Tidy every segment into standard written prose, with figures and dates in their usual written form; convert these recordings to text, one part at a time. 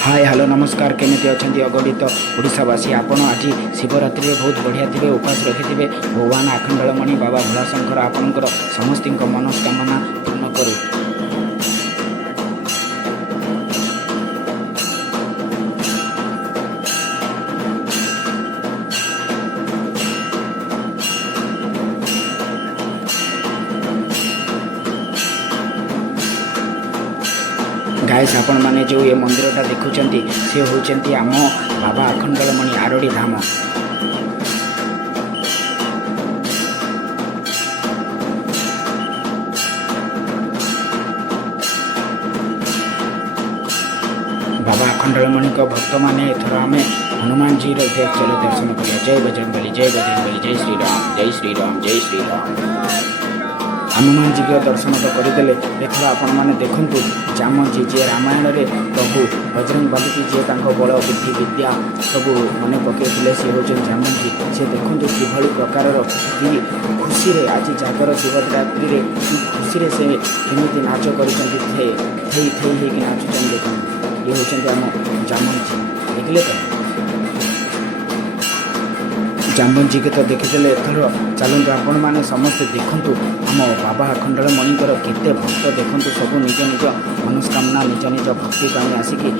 Hi hello नमस्कार केमिति अछंती अगणित ओडिशावासी आपण आज शिवरात्रि में बहुत बढ़िया थे उपास रखि थे भगवान आखंडलमणि बाबा भोलाशंकर आपणकर समस्त मनोस्कामना पूर्ण करू। गाइस आपण माने जो ये मंदिरटा देखुचंती से होचंती आम बाबा आखंडलमणि आरोड़ी धाम। बाबा आखंडलमणि को भक्त माने एथर आम हनुमान जी चलो दर्शन करिया। जय बजरंगबली जय बजरंगबली जय श्री राम जय श्री राम जय श्री राम। हनुमान जी के दर्शन तो करदे एथर आपण मैंने देखूँ जाम जी जी रामायण रे प्रभु बजरंग बली जी बल बुद्धि विद्या सब मन पकड़े सी हूँ जाम जी से देखूँ किभली प्रकार कि खुशी रे आज जागर शिवरात्रि रे खुशी से केमी नाच कर नाचुन देखो ये हूँ आम जाम जी देखिले तो जामन जी के तो देखीदे एथर चलते आपण मैंने समस्ते देखूँ आम बाबा आखंडलमणिकर केते भक्त देखूँ सब निज निज मनोस्कामना निज निज भक्ति आसिकी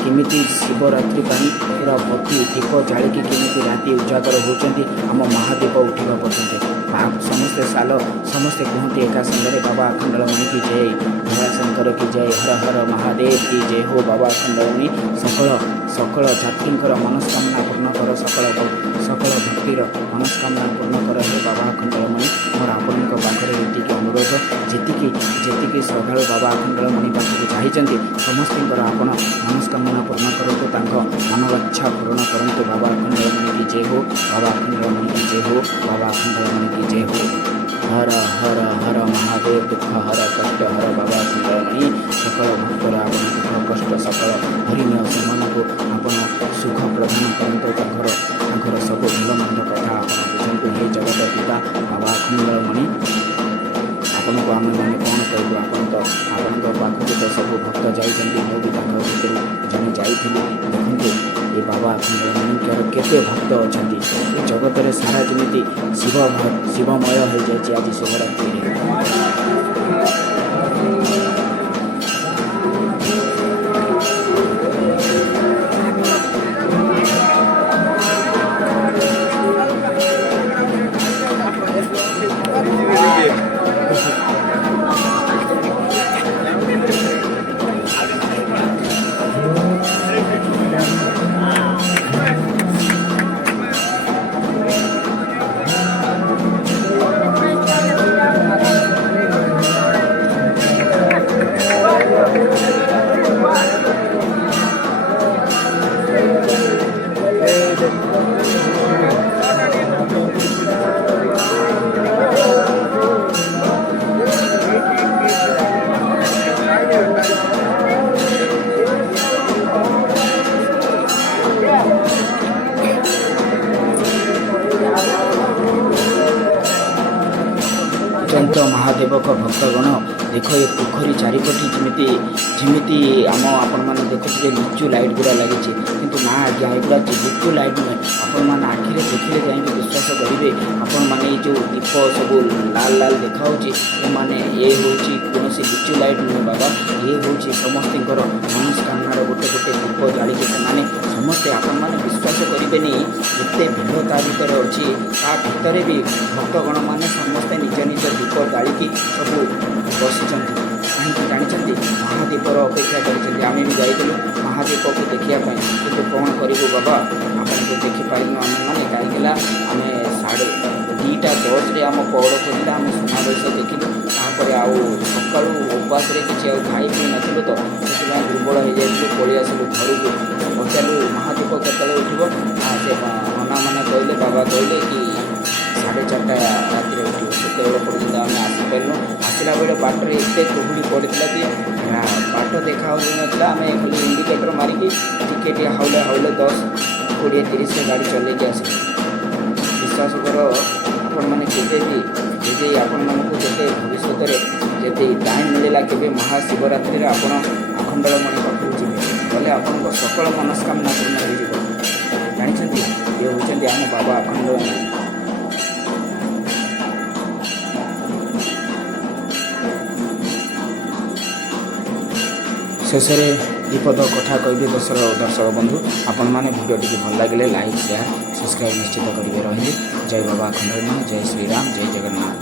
केमिति शिवरात्रि पूरा भक्ति दीप जालिकी केमिति राति उजागर होती आम महादीप उठा पर्यंत समस्ते साल समस्ते कहते एका संगे बाबा आखंडलमणि की जय भोलाशंकर की जय हर हर महादेव की जय हो बाबा आखंडलमणि सकल सकल जातिंकर मनोस्कामना पूर्ण कर सकल भक्तिर मनोस्कामना पूर्ण कर हे बाबा आखंडलमणि मोर आपण पाखे ये अनुरोध जी श्रद्धा बाबा आखंडलमणि पाखक चाहिए समस्त आपण मनोस्कामना पूर्ण करूँ मनोवाच्छा पूर्ण करूँ बाबा आखंडलमणि की जय हो बाबा आखंडलमणि की जय हो बाबा आखंडलमणि की जय हो। हर हर हर महादेव दुख हर कष्ट हर बाबा आखंडलमणि सकल भक्तर आप दुख कष्ट सकल हरिण से आपण सुख प्रदान करते सब भल मंद कथा आप बुझे हे जगत पिता बाबा आखंडलमणि आपन को आम मैंने कौन कहूँ आपण पाखक तो सब भक्त जाइए मुझे भर जन जाइए देखते ये बाबा आखंडलमणिकर केते भक्त अच्छा जगत में सारा जमी शिवमय हो जाए आज शिवरात्रि। महादेव का भक्तगण देख ये पोखरी चारिपटी जमी आम आपण मैंने देखुचे लिचु लाइट गुड़ा लगी किंतु ना आज्ञा एगुड़ा लिचु लाइट नुहे आपण मैंने आखिरे देखिले जाए विश्वास करेंगे आपण मैंने जो दीप सब लाल लाल देखा मैंने ये हूँ कौन लिचु लाइट नुहे बाबा ये हूँ समस्त मनोस्कामनार गोटे गोटे दीप जाड़ी से समस्ते आपण मैंने विश्वास करेंगे एत भिड़ ता भर अच्छी ता भर भी भक्तगण मैंने समस्ते निज निज दीप जाड़ी सब बसी कहीं जानते महादीपर अपेक्षा कर आम भी जाइलु महादीप को देखापी कि कौन करूँ बाबा आपको देखिपारू आम मैंने कहीं आम 2:10 आम पौड़ खोलला आम सुनावेश देखिलु तापर आउ सका उपास किसी खाई पी नु तो से दुर्बल हो जाए पलि आसलु घर को पचारू महादीप केतले उठब से नना मैंने कहले बाबा कहले कि 4:30 राति उठो से पर्यटन आम आसीपारू आसला बेले बाटर एत कुहुड़ी पड़ता कि बाट देखा नाला आम खाली इंडिकेटर मारिकी टिके हाउले हाउले 10-20-30 गाड़ी चलैक आस विश्वास कर आपण मैंने केजे आपण मानक जो भविष्य में जब टाइम मिलला के महाशिवरात्रि आप आखंडलमणि पाखक जी କଲେ ଆପଣଙ୍କ ସକଳ ମନସ୍କାମନା ପୂର୍ଣ୍ଣ ହୋଇଯିବ। ଜାଣିଛନ୍ତି ଇଏ ହେଉଛନ୍ତି ଆମ ବାବା ଆଖଣ୍ଡଳମଣି। ଶେଷରେ ବିପଦ କଥା କହିବି ଦର୍ଶକ ବନ୍ଧୁ, ଆପଣମାନେ ଭିଡ଼ିଓଟିକୁ ଭଲ ଲାଗିଲେ ଲାଇକ୍, ସେୟାର, ସବସ୍କ୍ରାଇବ୍ ନିଶ୍ଚିତ କରିବେ। ରହିଲି। ଜୟ ବାବା ଆଖଣ୍ଡଳମଣି, ଜୟ ଶ୍ରୀରାମ, ଜୟ ଜଗନ୍ନାଥ।